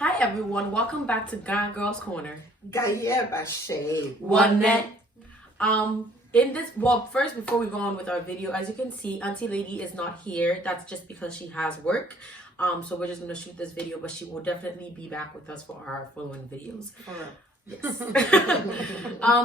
Hi everyone, welcome back to Ghana Girls Corner. One net. First before we go on with our video, as you can see, Auntie Lady is not here. That's just because she has work. So we're just gonna shoot this video, but she will definitely be back with us for our following videos. Yes.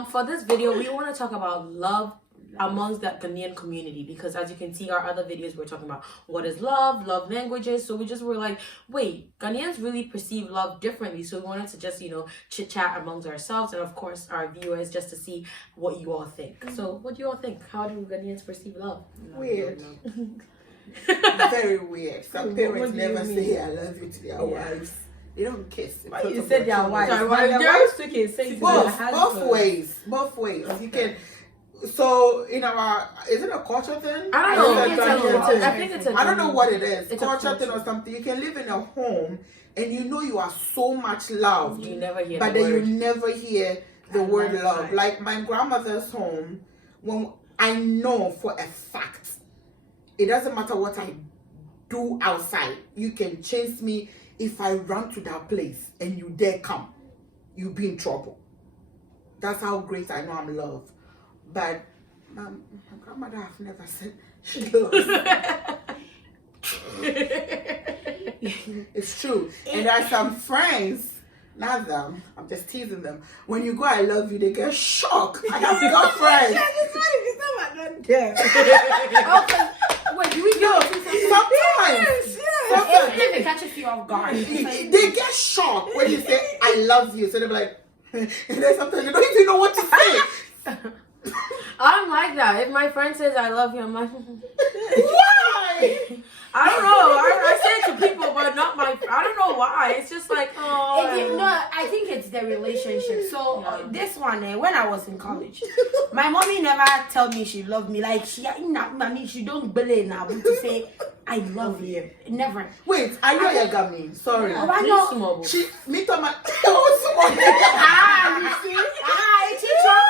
For this video, we want to talk about love amongst that Ghanaian community, because as you can see, our other videos we're talking about what is love languages. So we just were like, wait, Ghanaians really perceive love differently. So we wanted to just, chit chat amongst ourselves and of course our viewers, just to see what you all think. So what do you all think? How do Ghanaians perceive love? Weird. Very weird. Some parents never say I love you to their wives. They don't kiss. Why you said their wives? Sorry, Their wives took it. Say both ways. Okay. You can. So in our, is it a culture thing? I don't know. I don't know what it is. It's culture thing or something. You can live in a home and you are so much loved. You never hear but then you never hear the word love. Right. Like my grandmother's home, when I know for a fact, it doesn't matter what I do outside. You can chase me if I run to that place and you dare come. You'll be in trouble. That's how great I know I'm loved. But my grandmother have never said she loves me. It's true. And there are some friends, not them, I'm just teasing them. When you go, I love you, they get shocked. I have girlfriends. Wait, do we go? Sometimes. It catches you off guard. They get shocked when you say, I love you. So they're like, and then sometimes they don't even know what to say. I'm like that. If my friend says I love you, I'm like, why? I don't know. I say it to people, but not my. I don't know why. It's just like, I think it's the relationship. So this one, when I was in college, my mommy never told me she loved me. Like she don't believe now to say I love you. Never. Wait, are you a Ghanaian? Sorry. Oh, I know. She, me to my. You see? It's teacher.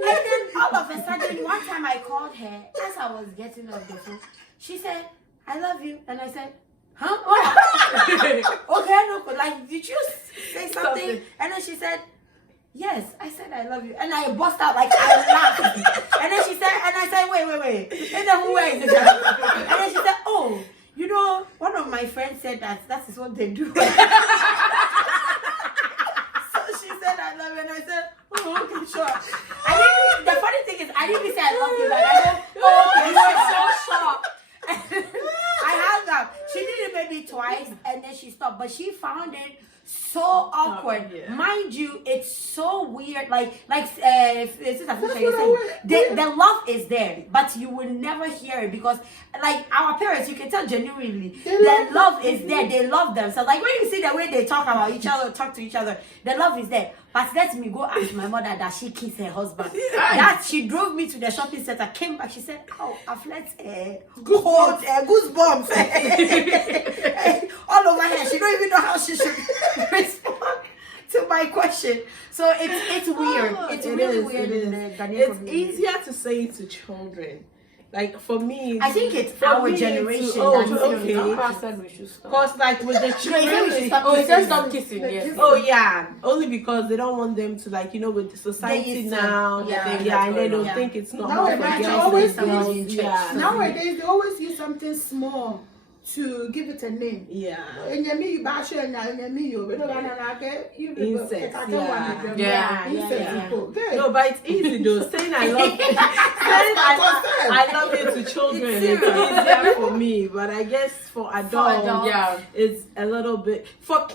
And then all of a sudden, one time I called her as I was getting off the phone. She said, "I love you," and I said, "Huh? Okay, no, like did you say something?" And then she said, "Yes." I said, "I love you," and I burst out like I laughed. And then she said, and I said, "Wait," and then who is it? And then she said, "Oh, one of my friends said that is what they do." I love you, and I said, "Oh, okay, sure." The funny thing is, I didn't say I love you, but I said, "Oh, okay." You were so shocked. I hung up. She did it maybe twice, and then she stopped. But she found it so awkward. Mind you, it's so weird. The love is there, but you will never hear it because, like our parents, you can tell genuinely the love is there. They love themselves. Like when you see the way they talk about each other, talk to each other, the love is there. But let me go ask my mother that she kissed her husband. That she drove me to the shopping center, came back, she said, "Oh, I've let goosebumps all over her. She don't even know how she should respond to my question." So it's weird. It's really weird. It's easier to say it to children. Like for me, I think it's our generation. Because like with the children, it says stop kissing. Yes. Oh yeah, only because they don't want them to with the society now. And they don't think it's normal for girls. Nowadays they always use something small to give it a name. Yeah. Insects. No, but it's easy though. Saying I love you. I love you to children. It's easier for me, but I guess for adults, it's a little bit. By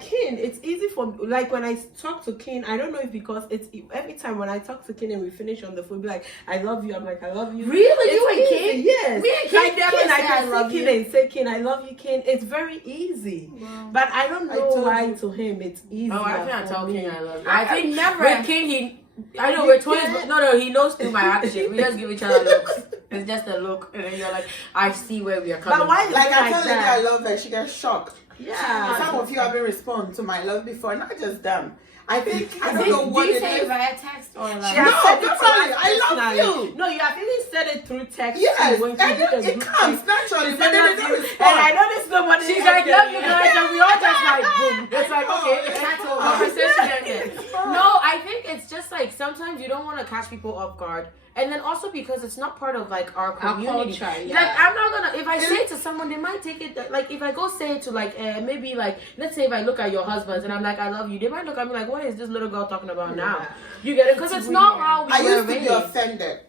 Kin, it's easy for like when I talk to Kin. I don't know if because it's every time when I talk to Kin and we finish on the phone, be like, "I love you." I'm like, "I love you." Really, you and Kin? Yes. We and Kin. When I can see Kin and say Kin, I love you, Kin. It's very easy. Wow. But I don't know why to him it's easy. Oh, I can't tell King I love you. I think never. With King, I know we're twins, but no, he knows through my action. We just give each other looks. It's just a look, and then you're like, I see where we are coming. But why? Like I tell her I love her, she gets shocked. Yeah. Some of you haven't responded to my love before, not just them. I think I don't Do know what you it say it is. via text or like? She has No, said it to definitely. us I love personally. you. No, you have even said it through text. Yes, too, when she and did the it group comes text. naturally, She but said then they love don't you. respond. And I know there's nobody. She's else like, there. love you guys, and we all just like, boom. It's like, okay, That's all. conversation ended. No, I think it's just like sometimes you don't want to catch people off guard. And then also because it's not part of like our community. culture, yeah. Like I'm not gonna, if I say it to someone, they might take it like if I go say it to like maybe like let's say if I look at your husbands and I'm like I love you, they might look at me like what is this little girl talking about now? You get it? Because it's not how we I were used to be raised. offended.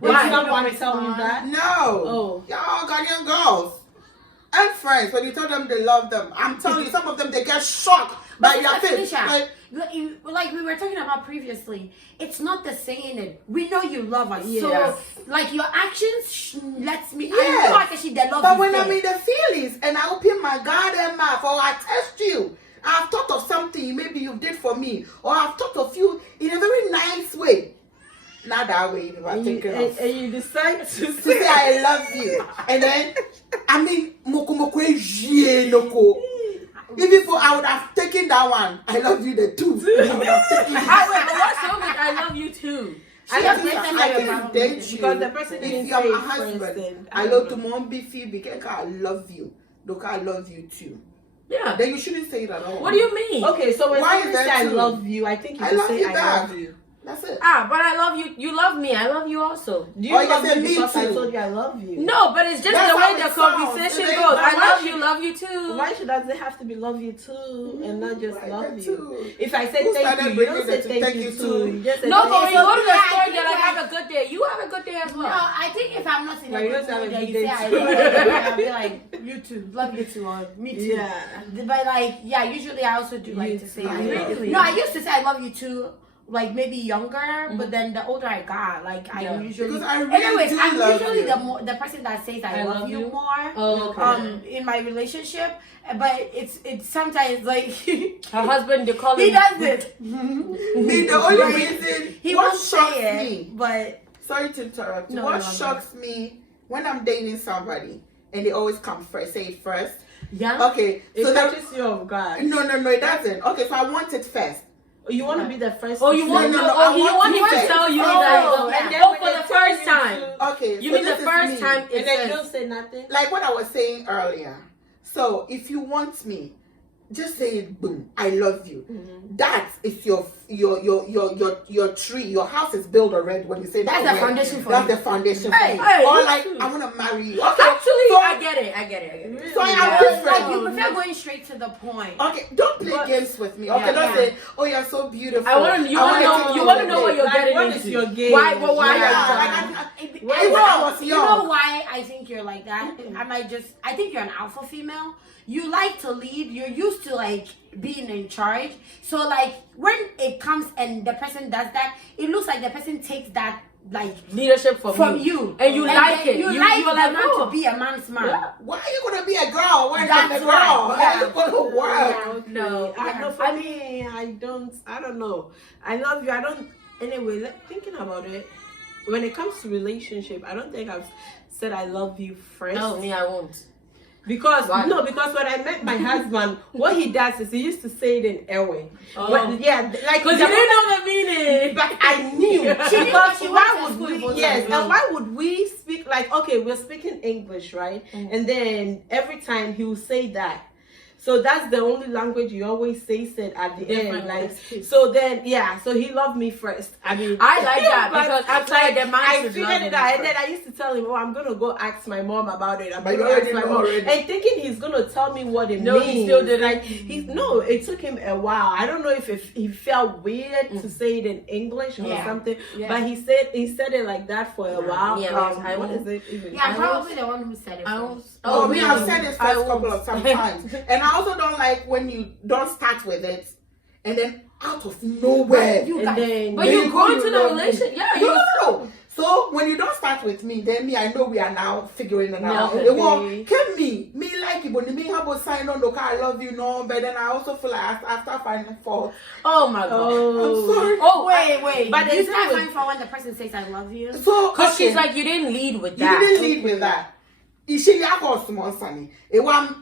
Why? Why? You don't want to tell me that? No. Oh. Y'all Ghanaian girls and friends, when you tell them they love them, I'm telling you, some of them they get shocked by But your face. Felicia, like we were talking about previously, it's not the saying it. We know you love us, Yes. so like your actions lets me. Yes. I know I can see the love. But is when there. I'm in the feelings and I open my goddamn mouth or I test you, I've thought of something maybe you did for me, or I've thought of you in a very nice way. Not that way, if I And think you, it and you decide to to say say I love you, and then I mean moko noko. Even if I would have taken that one, I love you the two. I would have taken it. But what's wrong with I love you too? I have can written I your can problem date you because the person if didn't you're say my it first, husband. then I don't love to know. mom beefy because I love you. Look, I love you too. Yeah. Then you shouldn't say it at all. What do you mean? Okay, so when Why someone is says that I true? love you, I think you I should love say you I back. love you. That's it. But I love you. You love me. I love you also. Do you Oh, you love said me me because I too. told you I love you? No, but it's just That's the how way the it sounds. conversation It goes. ain't- I love you too. Why should does it have to be love you too and not just Why love that you? too? If I say Who thank started you, you bringing don't say it to thank you too. You just say No, thank but when you. you go to the Yeah, I store, think you're like, like- have a good day. You have a good day as No, well. I think if I'm not in Like, a you good don't have a mood and good you say day I too. love you, I'll be like, you too, love you too, or me too. Yeah. But like, yeah, usually I also do like You to say too. I love you. Really? No, I used to say I love you too, like maybe younger, but then the older I got, like Yeah. I usually. Because I really Anyways, do I'm love usually you. the person that says I I love love you you? more. Oh, okay. In my relationship, but it's sometimes like Her husband, they call he him. does it. Me, the only Right. reason He what won't shocks say it, me. but Sorry to interrupt. No, what no, shocks me when I'm dating somebody and they always come first, say it first. Yeah. Okay, It so that touches you off guard. no, it doesn't. Okay, so I want it first. You want to be the first. Oh, you to want say to? No, no, Oh, I you want want to him to wait. tell you Oh, that? and then Oh, when for they the tell first you time. to- Okay, You so mean the this is first me. time it And then you says. don't say nothing. Like what I was saying earlier. So if you want me, just say it. Boom! I love you. That is your tree. Your house is built already. When you say That's that the word. foundation for That's you. the foundation. Hey, for hey, or you like too. I want to marry you. Okay, Actually, so, I get it. So I am like different. you prefer going straight to the point. Okay, don't play But- games with me. Okay, Yeah. don't Yeah. say, "Oh, you're so beautiful." I want to. You I want to wanna know. take You on want to the know what date. you're Like, getting what into. is your game? Why? Well, why? Yeah, are you like, doing I You know, I was you young. know why I think you're like that? I think you're an alpha female. You like to lead. You're used to like being in charge. So like when it comes and the person does that, it looks like the person takes that like leadership from you, and you like then it. You You're like the like, man oh. to be a man's man. Yeah. Why are you gonna be a girl? Why That's not a girl? right. How are you gonna work? Okay. No. For me, I don't know. I love you. I don't. Anyway, thinking about it, when it comes to relationship, I don't think I've said I love you first. No, me, I won't. Because Why? because when I met my husband, what he does is he used to say it in Ewe. Oh. Like Because you didn't know the meaning. But I knew. She knew what she why wanted would to we? school, Yes, but- and why would we speak like okay, we're speaking English, right? And then every time he will say that. So that's the only language you always say said at the Different end. Like language. so then so he loved me first. I mean I like that but, because I'm like the man I should figured love it me out, and first. then I used to tell him, "Oh, I'm gonna go ask my mom about it." I'm But you gonna ask already my know mom, already. and thinking he's gonna tell me what it No, means. he still didn't. Like it took him a while. I don't know if he felt weird to say it in English or Yeah. something, Yeah. but he said it like that for a while. Yeah, I what won't. is it even? Yeah, I'm probably the one who said it first. Oh, me, really? I've said this I first couple won't. of sometimes. And I also don't like when you don't start with it and then out of nowhere. You And guys. then But you go into the love me. relationship. Yeah, No, you. no. So when you don't start with me, then me, I know we are now figuring it out. Yeah, It won't okay. can me like it, but me have a sign on the car, I love you, no. But then I also feel like I start finding fault. Oh my god. I'm sorry. Oh, Wait. But But you it's start with- finding for when the person says I love you. So Because okay, she's like, you didn't lead with you that. didn't lead with that.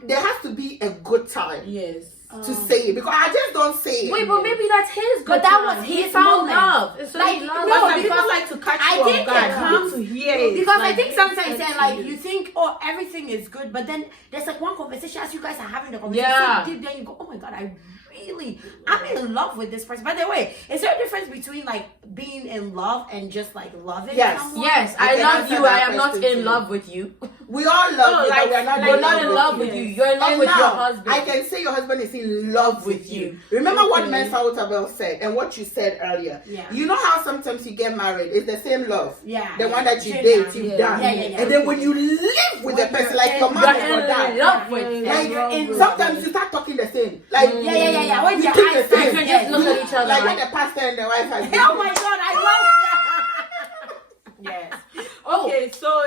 there has to be a good time. Yes. To say it, because I just don't say it. Wait, but maybe that's his. But that was he his found moment. love. So Like, he loved no, love. People like to catch I you think off guard. it comes to hear it. Because like, I think sometimes it's like you think, oh, everything is good, but then there's like one conversation as you guys are having the conversation. Yeah. So deep, then you go, oh my god, I'm in love with this person. By the way, is there a difference between like being in love and just like loving someone? Yes, I love you. I am not in love with you. We all love you, but we're not in love with you. You're in love with your husband. I can say your husband is in love with you. Remember what Mensa Otabel said and what you said earlier. Yeah. You know how sometimes you get married, it's the same love. Yeah. The one that you date, you've done. Yeah. And then when you live with the person, like your mom and your dad, love with like sometimes you start talking the same. Like Yeah. When you your think eyes the same. You can just look at each other. Like when the pastor and the wife has been. Oh my god, I love that. Yes. Okay, so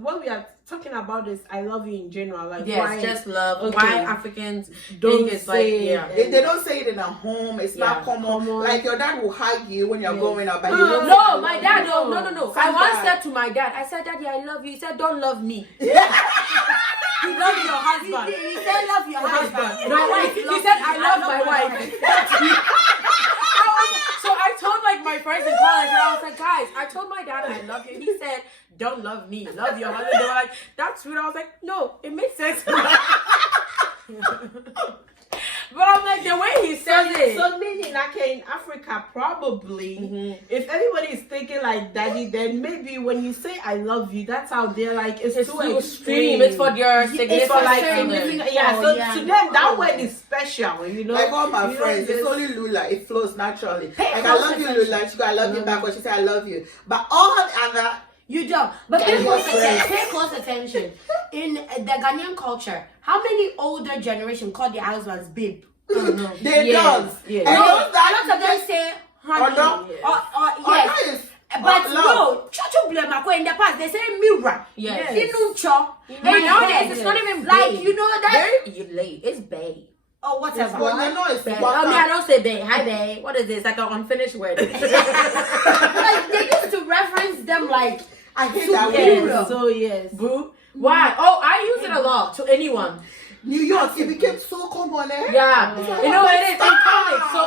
what we are talking about is I love you in general. Like why, just love. Okay. Why Africans don't think it's say like They don't say it in a home. It's not common. Like your dad will hug you when you're growing up. But you don't no, my dad, no. I once Sometimes. said to my dad, I said, Daddy, I love you. He said, don't love me. you love your husband? He said love your husband. My wife. He said, I love my wife. So I told like my friends in college, and I was like, guys, I told my dad I love you. He said, don't love me, love your husband. They were like, that's weird. I was like, no, it makes sense. But I'm like, the way he says it. So meaning like in Africa, probably, if everybody is thinking like daddy, then maybe when you say I love you, that's how they're like, it's too extreme. It's for your significant It's for like other. to them that word is special, you know. Like all my friends, it's only Lula. It flows naturally. Like I love you, Lula. She go, I love you back. When she say I love you, but all the other. You don't. But pay close attention. In the Ghanaian culture, how many older generation call their husbands babe? They don't. Yes. And No, those that lots of them say honey. no. Yes. But no, Chocho Blemako in the past they say mirror. Yes. And nowadays it's not even like babe. you know that. You're late. It's babe. Oh, whatever. Well, you know it's Babe. I don't say babe. Hi babe. What is this? Like an unfinished word. Like they used to reference them like I hate that Yes. word. So yes. Boo. Why? Oh, I use it a lot to anyone. New York, it became so common, eh? Yeah. You know what it is? In Stop. college. So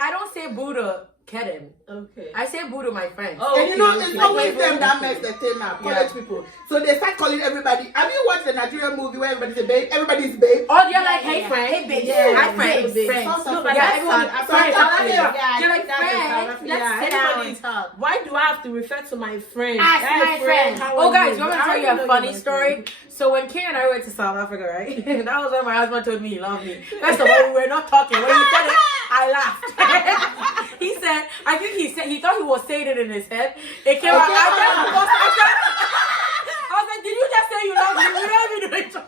I don't say boo to Kedem. Okay. I say boo to my friends. Oh, And you know, okay, it's okay. always them that makes the thing up, college people. So they start calling everybody. Have you watched the Nigerian movie where everybody's a babe? Everybody's babe. Or you're like, hey Yeah. friend. Hey, babe. Yeah. Hi Yeah. friends. Babe. Friends. No, but Yeah, that's everyone. South Friends. Africa. Yeah. You're like, That's in South friends. Africa. Let's sit down and talk. Why do I have to refer to my friend? Ask Hey, my friend. how Oh are guys, you? you want me to I tell you already a know funny you're my story? friend. So when Kay and I went to South Africa, right? That was when my husband told me he loved me. First of all, we were not talking. When he said it, I laughed. He said, I think he thought he was saying it in his head. It came out. I was like, did you just say you love me? We don't even do it.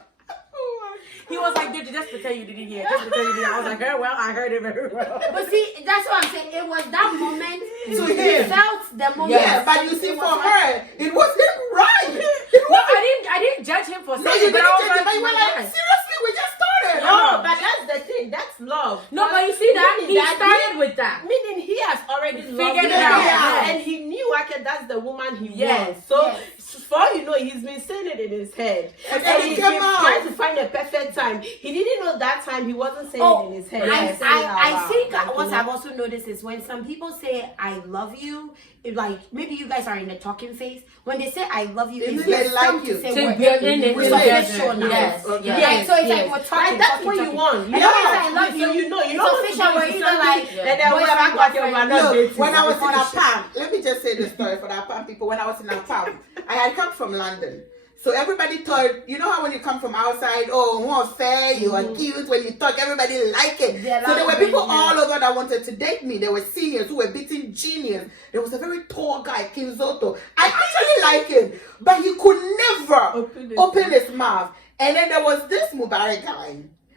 He was like, did you just pretend you didn't hear? Just pretend you didn't hear. I was like, well, I heard it very well. But see, that's what I'm saying. It was that moment. To You him. felt the moment. Yeah, but you see, for her, it wasn't right. It No, wasn't. I didn't judge him for No, saying you it, but didn't I was take it, but you were like, yes. seriously, we just started. No, but that's the thing. That's love. No, but you see that? Meaning He that started with that. Meaning he has already loved Figured it her, out. Yeah. and he knew okay, that's the woman he Yes. wants. So Yes. for all you know, he's been saying it in his head, And then he's it came been out. trying to find a perfect time. He didn't know that time. He wasn't saying it in his head. Yes. I think Like, what you know. I've also noticed is when some people say I love you, like maybe you guys are in the talking phase. When they say I love you, It it's means they just like some you. to say To we're be in it We we're like official now. Yes. Okay. Yes. Right, so it's Yes. like we're talking. Like, that's talking, what you talking. want. And Yeah. then when I love So you, you know it's what to official. do We're is either something- like Yeah. and then we boyfriend, have got your girlfriend. man. Look, when I was in Finish. Apam, let me just say the story for the Apam people. When I was in Apam, I had come from London. So everybody thought, you know how when you come from outside, oh, you are fair, you are cute, when you talk, everybody like it. Yeah, So there were like people it, yeah. all over that wanted to date me. There were seniors who were beating juniors. There was a very tall guy, King Zoto. I actually like him, but he could never open his mouth. And then there was this Mubarak guy.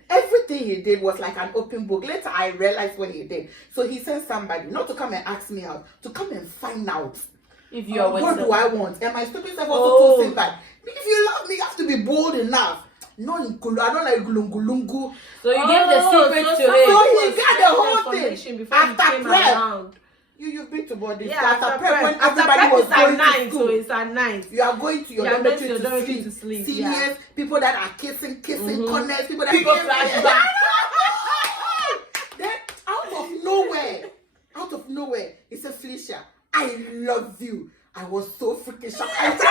Everything he did was like an open book. Later, I realized what he did. So he sent somebody, not to come and ask me out, to come and find out. If you are with What them. do I want? And my stupid self also Oh. told him that if you love me, you have to be bold enough. No, I don't like gulungulungu. So you gave the secret to so him. So he was got the whole information thing before he after came prep. around. You've been to boarding Yeah, school. After prep, when after everybody prep was is at going to 9, school. so it's at 9. You are going to your Yeah, dormitory going to your dormitory to to sleep, Seniors, yeah. people that are kissing corners, people that People flashback. Then out of nowhere, he said, Felicia, I love you. I was so freaking shocked. So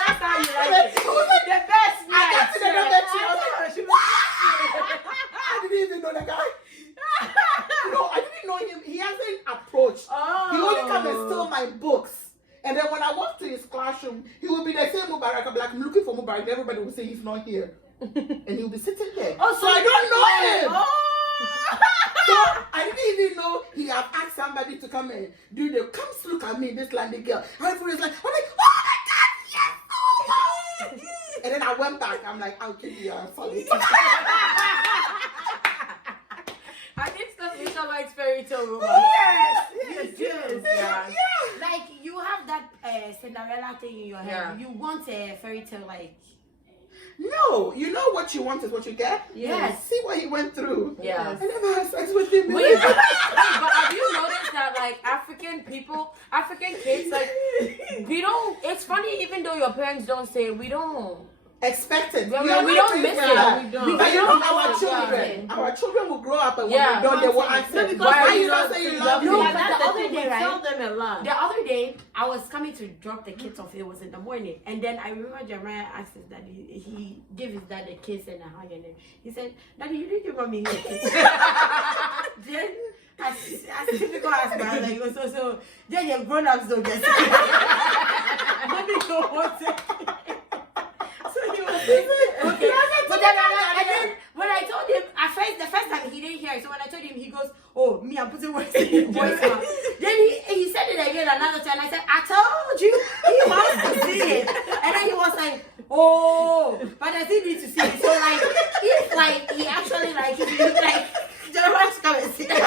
that's how you like it. The best I got to the night. dormitory. I didn't even know the guy. No, I didn't know him. He hasn't approached. Oh. He only come and steal my books. And then when I walk to his classroom, he will be the same Mubarak. I'm like, I'm looking for Mubarak. Everybody will say he's not here. And he'll be sitting there. Oh, so I don't know him. Oh. So I didn't even know he had asked somebody to come and do the come look at me, this landing girl. And everybody's like, I'm like, oh my God, yes, oh my God. And then I went back. I'm like, I'll kill you. I'm sorry. I think Felicia likes fairy tale romance. Yes. Yeah. Like you have that Cinderella thing in your head. Yeah. You want a fairy tale like. No, you know what you want is what you get. Yes. See what he went through. Yeah. I never had sex with him. Wait, but have you noticed that like African kids, like we don't, it's funny even though your parents don't say it, we don't Expect it. We You don't are not miss doing it. that. We don't. But you know don't our miss it. children. Our children will grow up and when Yeah. they're done, they will ask No, them, because why why you you not not say you say love you me? No, Yeah, but that's the the other thing. day, We right? tell them a lot. The other day, I was coming to drop the kids off. It was in the morning, and then I remember Jeremiah asked his daddy. He gave his dad a kiss and a hug, and then he said, "Daddy, you didn't give mommy a kiss." Then, as typical as my like, so. Then your grown-ups don't get it. Mommy don't want it. So he was okay. But then when I told him, the first time he didn't hear it. So when I told him, he goes, "Oh, me, I'm putting voice now." Then he said it again another time. I said, "I told you, he wants to see it." And then he was like, "Oh, but I still need to see it." So like, if like he actually like, if you like, Jeremiah's come and see it.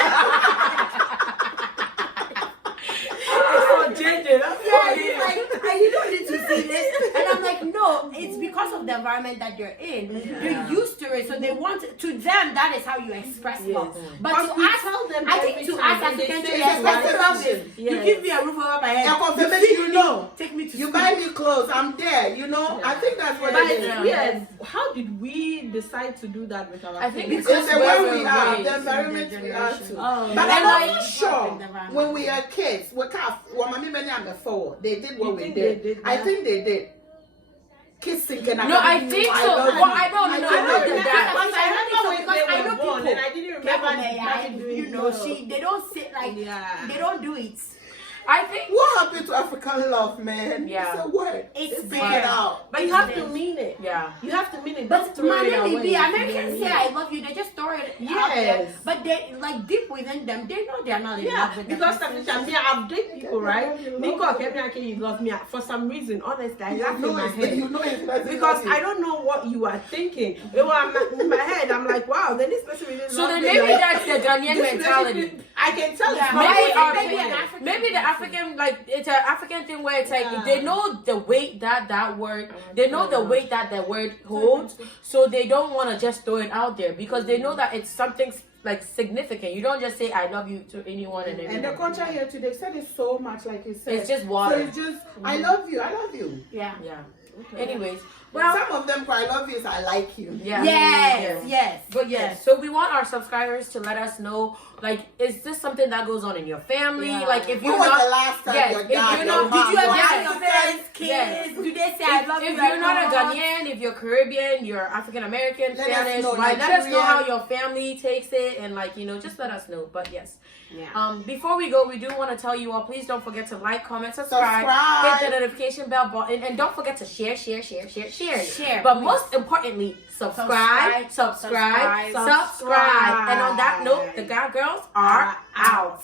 Yeah, he's like, you don't need to see this. And I'm like, no, it's because of the environment that you're in. They're used to it, so they want to them. That is how you express love. But to we us, tell them I think every to time, us and they Africans, say to it's express like love is you yes. give me a roof over my head. A compliment, you know. Take me to You school. buy me clothes, I'm there, you know. I think that's what But it is. yes, how did we decide to do that with our I think kids? because It's the where way we we're are, raised the in environment their we are generation. to. Oh, But and I'm like- not sure when we are kids, we can't. Well, mommy, many are before they did what You we think did. they did I that? think they did. Kissing can No, I think so. Well, I don't know. I don't the remember dad. because I remember when because they I were know born people. and I didn't remember Careful, doing you know, they don't sit like Yeah. they don't do it. I think What happened to African love, man? Yeah. It's a word. It's Figure there. it out. But you have to mean it. yeah. You have to mean it. But Don't throw it Mama, away. the Americans say I love you, they just throw it out there. Yes. But they like deep within them, they know they're not in Yeah, love with the because person. I've dated people, right? Nico, you love me. For some reason, honestly, I laugh in my head. You know it's not Because I don't know what you are thinking. It was in my head. I'm like, wow, then this person really So loves then me. maybe Like, that's the Ghanaian this mentality. person- I can tell Yeah, it's but not Maybe I our think maybe people- an African maybe the African, like it's an African thing where it's like Yeah. they know the weight that word, they know the weight that word holds, so they don't want to just throw it out there because they know that it's something like significant. You don't just say I love you to anyone and everyone. And the culture here today, they've said it so much, like you said. It's just water. So it's just, I love you, I love you. Yeah. Yeah. Anyways, well, Some of them, I love you is I like you. yeah. Yes, yes. But yes, so we want our subscribers to let us know, like, is this something that goes on in your family? Yeah. Like, if When you're was not, the last time yes, your if dad, you're your not, mom, did you ever your have your your parents, kids? Yes. Do they say I love if you? you're not a I love you? Ghanaian, if you're Caribbean, you're African American, Let us Spanish, know, white, let us know Nigerian. how your family takes it, and like just let us know. But yes, Yeah. before we go, we do want to tell you all, please don't forget to like, comment, subscribe, Subscribe. hit the notification bell button, and don't forget to share. Share, But please. most importantly, subscribe. Subscribe. And on that note, the God Girls are out.